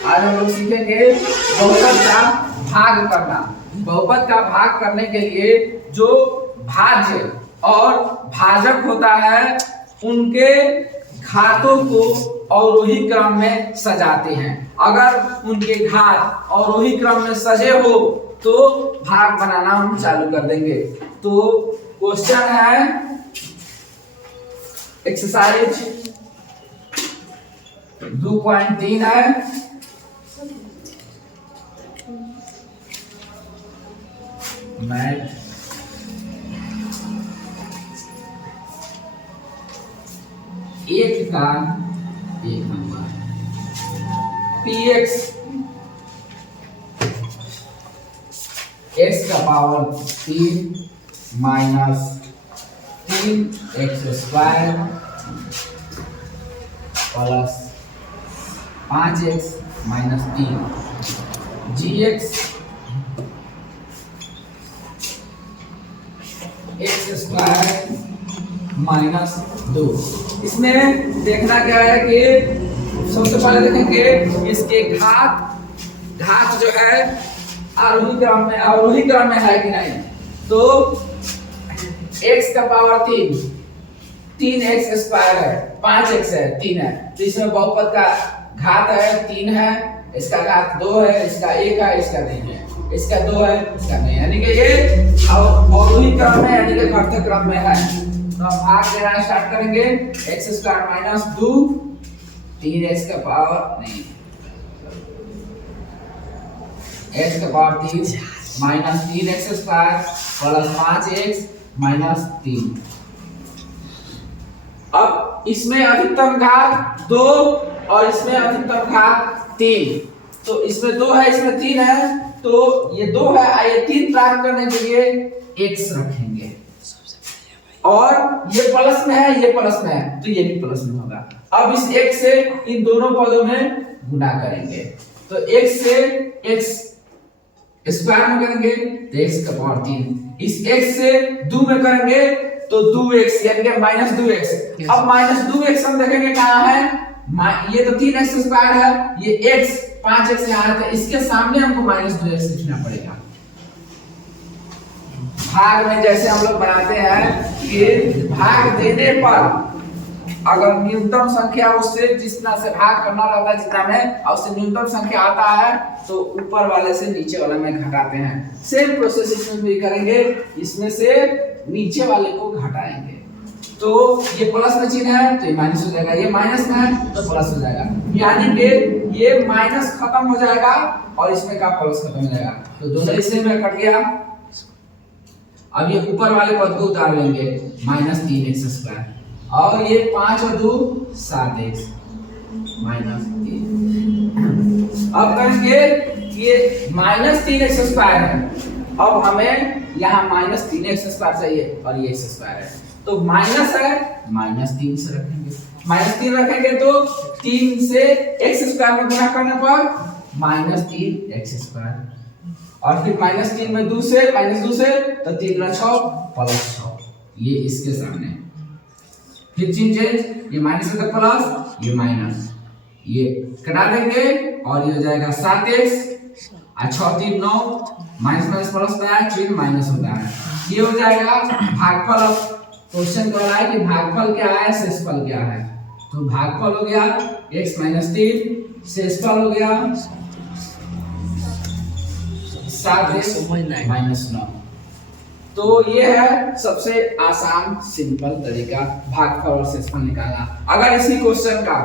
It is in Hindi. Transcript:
आज हम लोग सीखेंगे बहुपद का भाग करना। बहुपद का भाग करने के लिए जो भाज्य और भाजक होता है उनके घातों को अवरोही क्रम में सजाते हैं। अगर उनके घात अवरोही क्रम में सजे हो तो भाग बनाना हम चालू कर देंगे। तो क्वेश्चन है एक्सरसाइज 2.3 है। मैथ एक का एक नंबर px x का power 3 minus 3x square plus 5x minus 3 gx x square minus 2। इसमें देखना क्या है कि सबसे पहले देखेंगे इसके घात जो है आरोही क्रम में है कि नहीं। तो x का पावर 3x स्क्वायर है, 5x है, 3 है। तो इसमें बहुपद का घात है 3 है, इसका घात 2 है, इसका 1 है, इसका नहीं है, इसका 2 है, इसका नहीं है, यानी कि ये अवरोही क्रम में यानी कि घटते क्रम में है। तो हम भाग देना स्टार्ट करेंगे। x स्क्वायर माइनस 2 3x का पावर नहीं, x का power 3 minus 3x square plus 5x minus 3। अब इसमें अधिकतम घात 2 और इसमें अधिकतम घात 3। तो इसमें 2 है, इसमें 3 है, तो ये 2 है, ये 3 प्राप्त करने के लिए x रखेंगे और ये प्लस में है, ये प्लस में है, तो ये भी प्लस में होगा। अब इस x से इन दोनों पदों में गुणा करेंगे। तो x से x स्क्वायर में करेंगे तो x का पावर 3, इस x से 2 में करेंगे तो 2x यानी कि माइनस 2x। अब माइनस 2x हम देखेंगे कहाँ है, ये तो 3x स्क्वायर है, ये x 5x यहाँ है, तो इसके सामने हमको माइनस 2x लिखना पड़ेगा। भाग में जैसे हम लोग बनाते हैं कि भाग देने पर अगर न्यूनतम संख्या उससे जितना से भाग करना रहता है जितना में और उससे न्यूनतम संख्या आता है तो ऊपर वाले से नीचे वाले में घटाते हैं। सेम प्रोसेस इसमें भी करेंगे, इसमें से नीचे वाले को घटाएंगे। तो ये प्लस में चिन्ह है तो ये माइनस हो जाएगा, ये माइनस में है तो प्लस हो जाएगा, यानी कि ये माइनस खत्म हो जाएगा और इसमें का प्लस खत्म हो जाएगा। तो दोनों इससे में कट गया। अब ये ऊपर वाले पद को उतार लेंगे, माइनस 3x स्क्वायर और ये 5 और 2 7x माइनस 3। अब करेंगे ये माइनस 3x स्क्वायर है, अब हमें यहाँ माइनस 3x स्क्वायर चाहिए और ये x स्क्वायर है, तो माइनस है माइनस 3 से रखेंगे, माइनस 3 रखेंगे तो 3 से x स्क्वायर में गुणा करने पर माइनस 3x स्क्वायर और फिर माइनस 3 में 2 से तो 3 गुना 6 प्लस 6, ये इसके सामने। फिर चिन्ह चेंज, ये माइनस का प्लस, ये माइनस, ये कटा देंगे और ये हो जाएगा 7x और 6 3 9 माइनस माइनस प्लस होता है, चिन्ह माइनस होता है, ये हो जाएगा भागफल। अब क्वेश्चन कह रहा है कि भागफल क्या है, शेषफल क्या है। तो भागफल हो गया x माइनस 3, शेषफल हो गया 7x माइनस 9। तो ये है सबसे आसान सिंपल तरीका भागफल और शेषफल निकालना। अगर इसी क्वेश्चन का